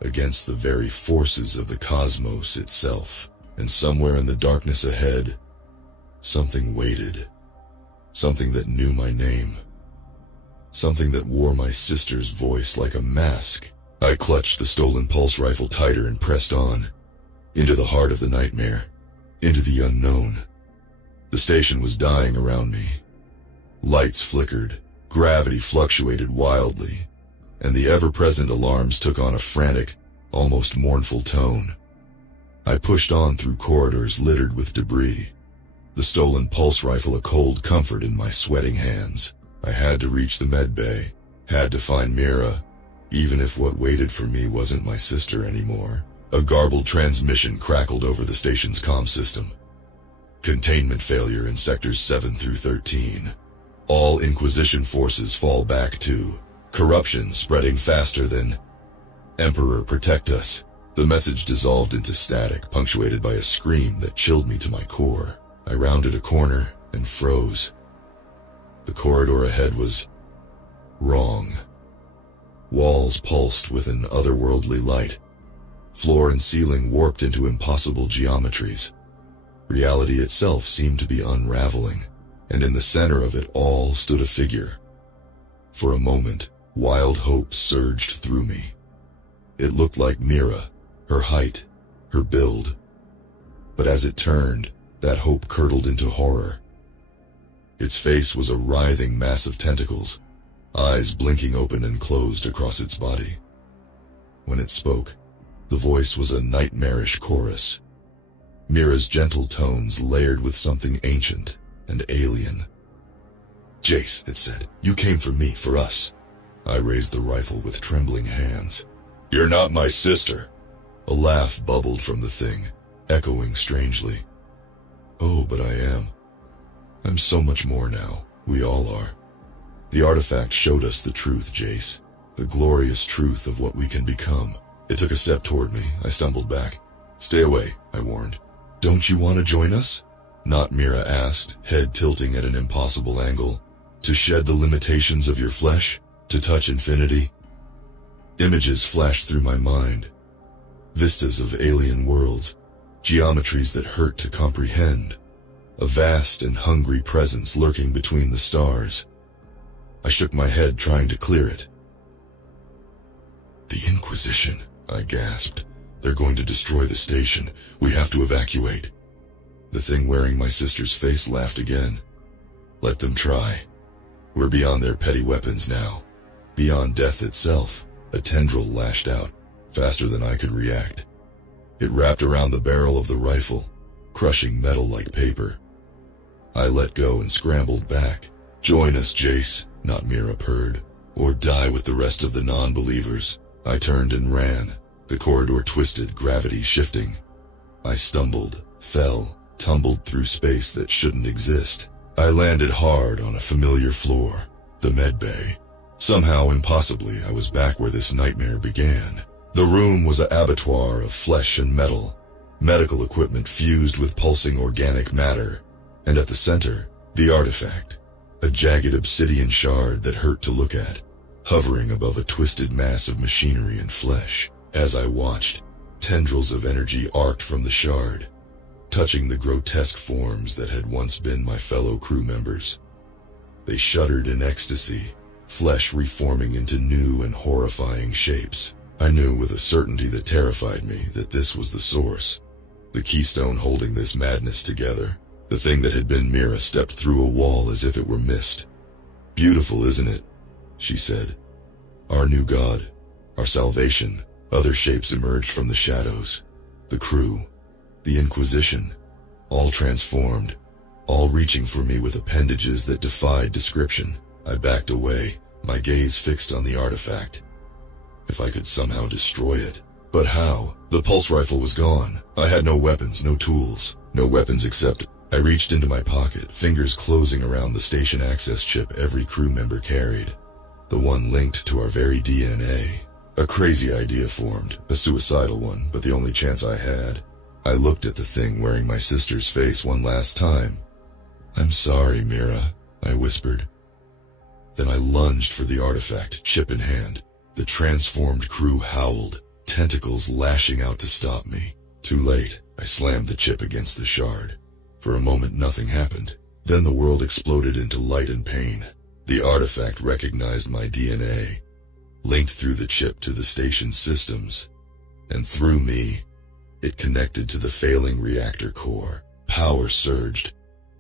against the very forces of the cosmos itself. And somewhere in the darkness ahead, something waited. Something that knew my name. Something that wore my sister's voice like a mask. I clutched the stolen pulse rifle tighter and pressed on. Into the heart of the nightmare. Into the unknown. The station was dying around me. Lights flickered. Gravity fluctuated wildly. And the ever-present alarms took on a frantic, almost mournful tone. I pushed on through corridors littered with debris. The stolen pulse rifle a cold comfort in my sweating hands. I had to reach the med bay. Had to find Mira. Even if what waited for me wasn't my sister anymore. A garbled transmission crackled over the station's comm system. Containment failure in sectors 7 through 13. All Inquisition forces fall back to. Corruption spreading faster than. Emperor, protect us. The message dissolved into static, punctuated by a scream that chilled me to my core. I rounded a corner and froze. The corridor ahead was wrong. Walls pulsed with an otherworldly light. Floor and ceiling warped into impossible geometries. Reality itself seemed to be unraveling, and in the center of it all stood a figure. For a moment, wild hope surged through me. It looked like Mira, her height, her build. But as it turned, that hope curdled into horror. Its face was a writhing mass of tentacles, eyes blinking open and closed across its body. When it spoke, the voice was a nightmarish chorus. Mira's gentle tones layered with something ancient and alien. "Jace," it said, "you came for me, for us." I raised the rifle with trembling hands. "You're not my sister." A laugh bubbled from the thing, echoing strangely. "Oh, but I am. I'm so much more now. We all are." The artifact showed us the truth, Jace. The glorious truth of what we can become. It took a step toward me. I stumbled back. "Stay away," I warned. "Don't you want to join us?" Not Mira asked, head tilting at an impossible angle. "To shed the limitations of your flesh? To touch infinity?" Images flashed through my mind. Vistas of alien worlds, geometries that hurt to comprehend. A vast and hungry presence lurking between the stars. I shook my head, trying to clear it. "The Inquisition," I gasped. "They're going to destroy the station. We have to evacuate." The thing wearing my sister's face laughed again. "Let them try. We're beyond their petty weapons now. Beyond death itself." A tendril lashed out, faster than I could react. It wrapped around the barrel of the rifle, crushing metal like paper. I let go and scrambled back. "Join us, Jace," not Mira purred, "or die with the rest of the non-believers." I turned and ran. The corridor twisted, gravity shifting. I stumbled, fell, tumbled through space that shouldn't exist. I landed hard on a familiar floor, the med bay. Somehow, impossibly, I was back where this nightmare began. The room was an abattoir of flesh and metal, medical equipment fused with pulsing organic matter, and at the center, the artifact, a jagged obsidian shard that hurt to look at, hovering above a twisted mass of machinery and flesh. As I watched, tendrils of energy arced from the shard, touching the grotesque forms that had once been my fellow crew members. They shuddered in ecstasy, flesh reforming into new and horrifying shapes. I knew with a certainty that terrified me that this was the source, the keystone holding this madness together. The thing that had been Mira stepped through a wall as if it were mist. "Beautiful, isn't it?" she said. "Our new god, our salvation." Other shapes emerged from the shadows. The crew, the Inquisition, all transformed, all reaching for me with appendages that defied description. I backed away, my gaze fixed on the artifact. If I could somehow destroy it. But how? The pulse rifle was gone. I had no weapons, no tools. No weapons except... I reached into my pocket, fingers closing around the station access chip every crew member carried. The one linked to our very DNA. A crazy idea formed, a suicidal one, but the only chance I had. I looked at the thing wearing my sister's face one last time. "I'm sorry, Mira," I whispered. Then I lunged for the artifact, chip in hand. The transformed crew howled, tentacles lashing out to stop me. Too late, I slammed the chip against the shard. For a moment nothing happened. Then the world exploded into light and pain. The artifact recognized my DNA, linked through the chip to the station's systems, and through me, it connected to the failing reactor core. Power surged.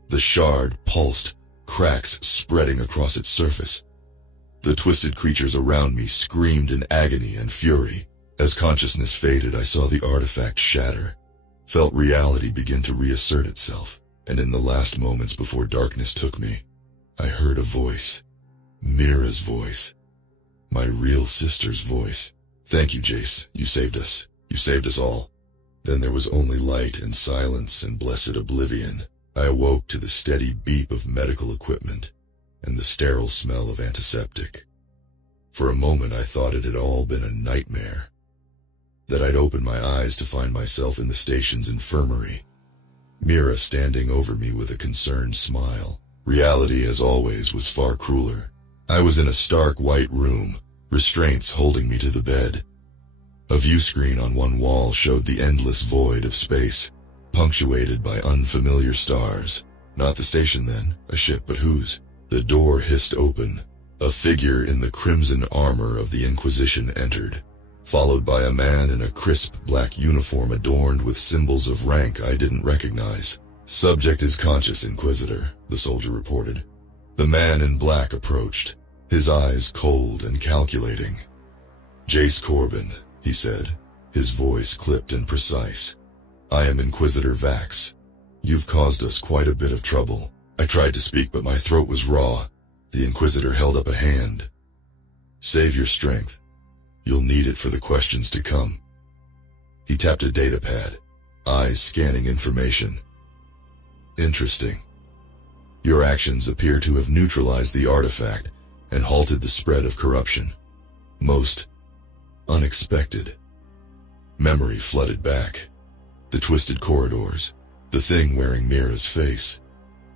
The shard pulsed, cracks spreading across its surface. The twisted creatures around me screamed in agony and fury. As consciousness faded, I saw the artifact shatter, felt reality begin to reassert itself, and in the last moments before darkness took me, I heard a voice. Mira's voice. My real sister's voice. "Thank you, Jace. You saved us. You saved us all." Then there was only light and silence and blessed oblivion. I awoke to the steady beep of medical equipment and the sterile smell of antiseptic. For a moment I thought it had all been a nightmare, that I'd opened my eyes to find myself in the station's infirmary, Mira standing over me with a concerned smile. Reality, as always, was far crueler. I was in a stark white room, restraints holding me to the bed. A view screen on one wall showed the endless void of space, punctuated by unfamiliar stars. Not the station then, a ship, but whose? The door hissed open. A figure in the crimson armor of the Inquisition entered, followed by a man in a crisp black uniform adorned with symbols of rank I didn't recognize. "Subject is conscious, Inquisitor," the soldier reported. The man in black approached, his eyes cold and calculating. "Jace Corbin," he said, his voice clipped and precise. "I am Inquisitor Vax. You've caused us quite a bit of trouble." I tried to speak, but my throat was raw. The Inquisitor held up a hand. "Save your strength. You'll need it for the questions to come." He tapped a datapad, eyes scanning information. "Interesting. Your actions appear to have neutralized the artifact and halted the spread of corruption. Most unexpected." Memory flooded back. The twisted corridors, the thing wearing Mira's face,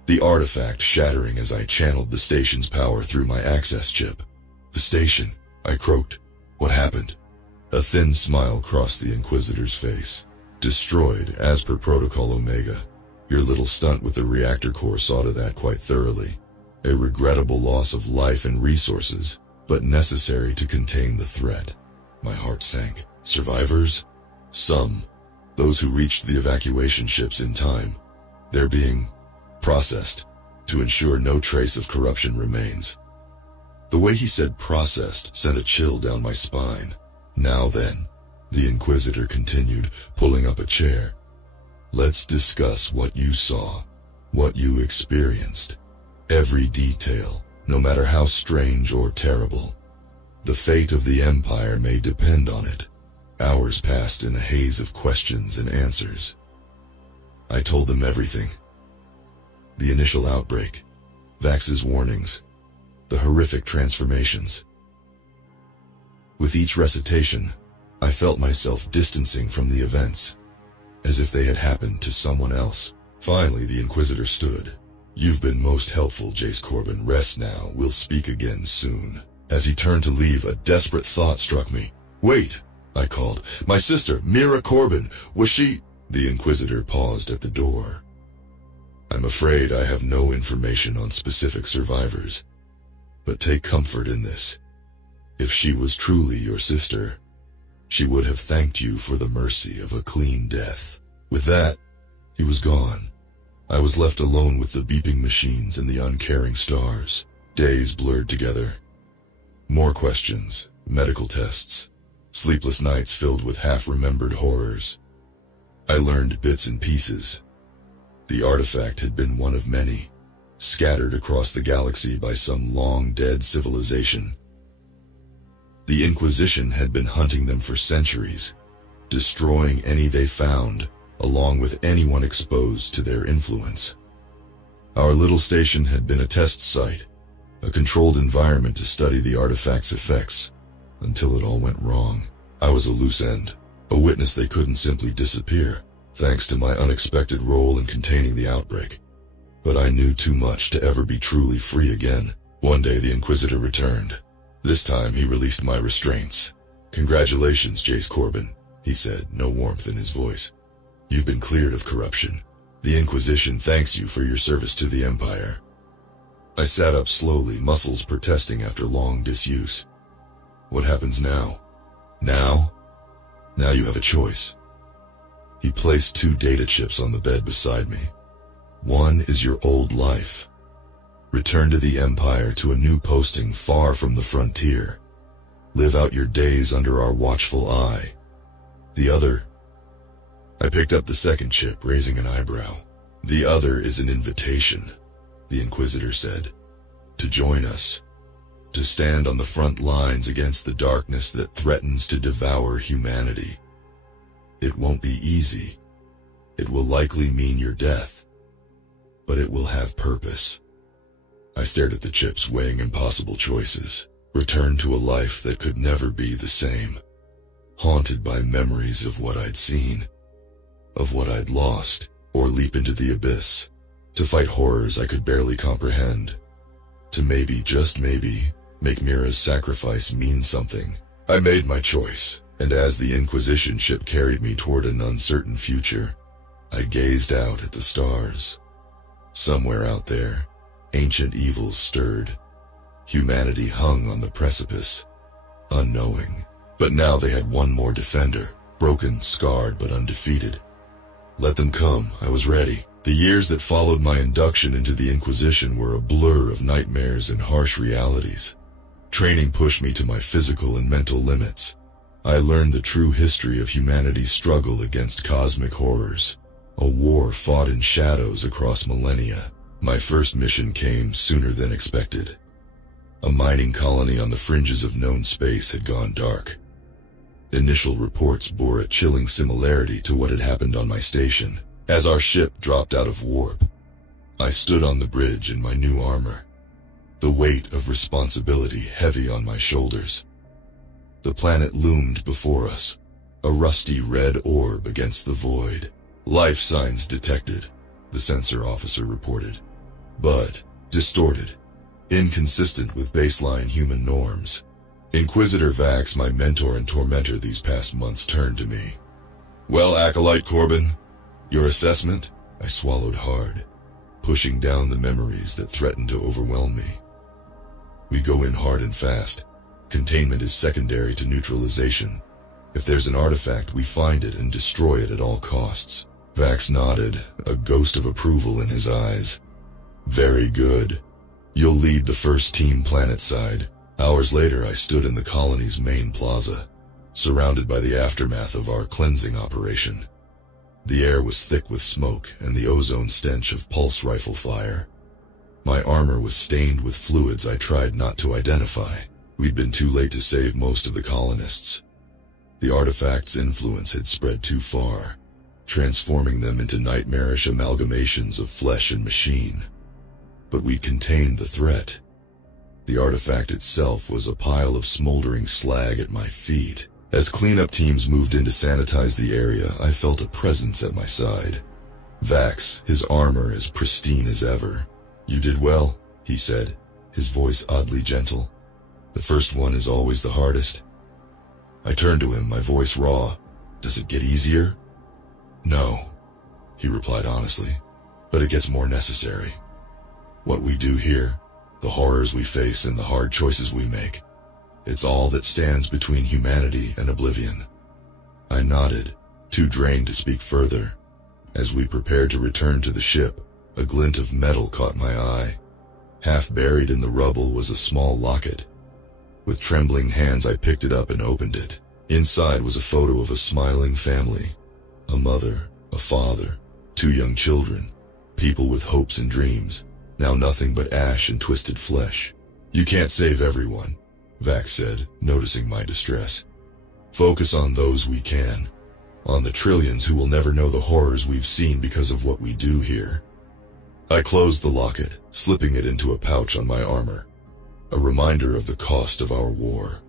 the artifact shattering as I channeled the station's power through my access chip. "The station," I croaked. "What happened?" A thin smile crossed the Inquisitor's face. "Destroyed, as per Protocol Omega. Your little stunt with the reactor core saw to that quite thoroughly. A regrettable loss of life and resources, but necessary to contain the threat." My heart sank. "Survivors?" "Some. Those who reached the evacuation ships in time. They're being processed to ensure no trace of corruption remains." The way he said processed sent a chill down my spine. "Now then," the Inquisitor continued, pulling up a chair. "Let's discuss what you saw, what you experienced. Every detail, no matter how strange or terrible. The fate of the Empire may depend on it." Hours passed in a haze of questions and answers. I told them everything. The initial outbreak, Vax's warnings, the horrific transformations. With each recitation, I felt myself distancing from the events, as if they had happened to someone else. Finally, the Inquisitor stood. "You've been most helpful, Jace Corbin. Rest now. We'll speak again soon." As he turned to leave, a desperate thought struck me. "Wait," I called. "My sister, Mira Corbin, was she—" The Inquisitor paused at the door. "I'm afraid I have no information on specific survivors. But take comfort in this. If she was truly your sister, she would have thanked you for the mercy of a clean death." With that, he was gone. I was left alone with the beeping machines and the uncaring stars. Days blurred together. More questions, medical tests, sleepless nights filled with half-remembered horrors. I learned bits and pieces. The artifact had been one of many, scattered across the galaxy by some long-dead civilization. The Inquisition had been hunting them for centuries, destroying any they found, along with anyone exposed to their influence. Our little station had been a test site, a controlled environment to study the artifact's effects, until it all went wrong. I was a loose end, a witness they couldn't simply disappear, thanks to my unexpected role in containing the outbreak. But I knew too much to ever be truly free again. One day the Inquisitor returned. This time he released my restraints. "Congratulations, Jace Corbin," he said, no warmth in his voice. "You've been cleared of corruption. The Inquisition thanks you for your service to the Empire." I sat up slowly, muscles protesting after long disuse. "What happens now?" "Now? Now you have a choice." He placed 2 data chips on the bed beside me. "One is your old life. Return to the Empire to a new posting far from the frontier. Live out your days under our watchful eye. The other..." I picked up the second chip, raising an eyebrow. "The other is an invitation," the Inquisitor said. "To join us. To stand on the front lines against the darkness that threatens to devour humanity. It won't be easy. It will likely mean your death. But it will have purpose." I stared at the chips, weighing impossible choices. Return to a life that could never be the same. Haunted by memories of what I'd seen, of what I'd lost, or leap into the abyss. To fight horrors I could barely comprehend. To maybe, just maybe, make Mira's sacrifice mean something. I made my choice, and as the Inquisition ship carried me toward an uncertain future, I gazed out at the stars. Somewhere out there, ancient evils stirred. Humanity hung on the precipice, unknowing. But now they had one more defender, broken, scarred, but undefeated. Let them come, I was ready. The years that followed my induction into the Inquisition were a blur of nightmares and harsh realities. Training pushed me to my physical and mental limits. I learned the true history of humanity's struggle against cosmic horrors, a war fought in shadows across millennia. My first mission came sooner than expected. A mining colony on the fringes of known space had gone dark. Initial reports bore a chilling similarity to what had happened on my station. As our ship dropped out of warp, I stood on the bridge in my new armor, the weight of responsibility heavy on my shoulders. The planet loomed before us, a rusty red orb against the void. "Life signs detected," the sensor officer reported. "But distorted, inconsistent with baseline human norms." Inquisitor Vax, my mentor and tormentor these past months, turned to me. "Well, Acolyte Corbin, your assessment?" I swallowed hard, pushing down the memories that threatened to overwhelm me. "We go in hard and fast. Containment is secondary to neutralization. If there's an artifact, we find it and destroy it at all costs." Vax nodded, a ghost of approval in his eyes. "Very good. You'll lead the first team planetside." Hours later, I stood in the colony's main plaza, surrounded by the aftermath of our cleansing operation. The air was thick with smoke and the ozone stench of pulse rifle fire. My armor was stained with fluids I tried not to identify. We'd been too late to save most of the colonists. The artifact's influence had spread too far, transforming them into nightmarish amalgamations of flesh and machine. But we'd contained the threat. The artifact itself was a pile of smoldering slag at my feet. As cleanup teams moved in to sanitize the area, I felt a presence at my side. Vax, his armor as pristine as ever. "You did well," he said, his voice oddly gentle. "The first one is always the hardest." I turned to him, my voice raw. "Does it get easier?" "No," he replied honestly, "but it gets more necessary. What we do here, the horrors we face and the hard choices we make. It's all that stands between humanity and oblivion. I nodded, too drained to speak further. As we prepared to return to the ship, a glint of metal caught my eye. Half buried in the rubble was a small locket. With trembling hands I picked it up and opened it. Inside was a photo of a smiling family. A mother, a father, 2 young children, people with hopes and dreams, now nothing but ash and twisted flesh. You can't save everyone, Vax said, noticing my distress. Focus on those we can. On the trillions who will never know the horrors we've seen because of what we do here. I closed the locket, slipping it into a pouch on my armor. A reminder of the cost of our war.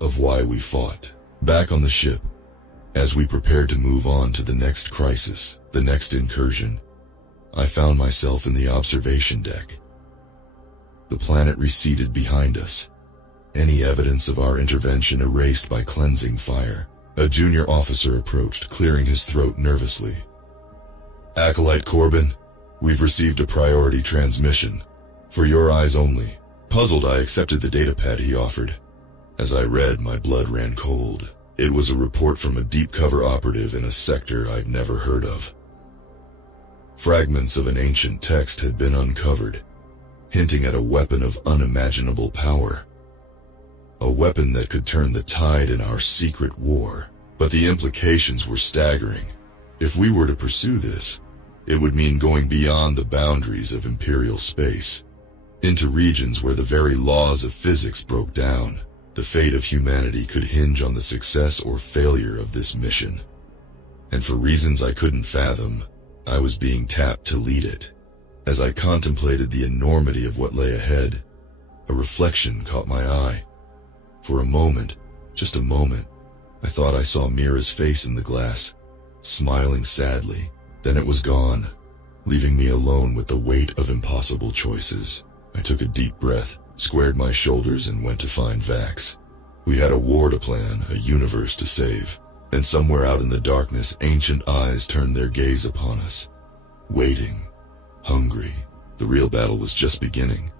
Of why we fought. Back on the ship, as we prepared to move on to the next crisis, the next incursion, I found myself in the observation deck. The planet receded behind us. Any evidence of our intervention erased by cleansing fire. A junior officer approached, clearing his throat nervously. Acolyte Corbin, we've received a priority transmission. For your eyes only. Puzzled, I accepted the datapad he offered. As I read, my blood ran cold. It was a report from a deep cover operative in a sector I'd never heard of. Fragments of an ancient text had been uncovered, hinting at a weapon of unimaginable power. A weapon that could turn the tide in our secret war. But the implications were staggering. If we were to pursue this, it would mean going beyond the boundaries of Imperial space, into regions where the very laws of physics broke down. The fate of humanity could hinge on the success or failure of this mission. And for reasons I couldn't fathom, I was being tapped to lead it. As I contemplated the enormity of what lay ahead, a reflection caught my eye. For a moment, just a moment, I thought I saw Mira's face in the glass, smiling sadly. Then it was gone, leaving me alone with the weight of impossible choices. I took a deep breath, squared my shoulders, and went to find Vax. We had a war to plan, a universe to save. And somewhere out in the darkness, ancient eyes turned their gaze upon us. Waiting. Hungry. The real battle was just beginning.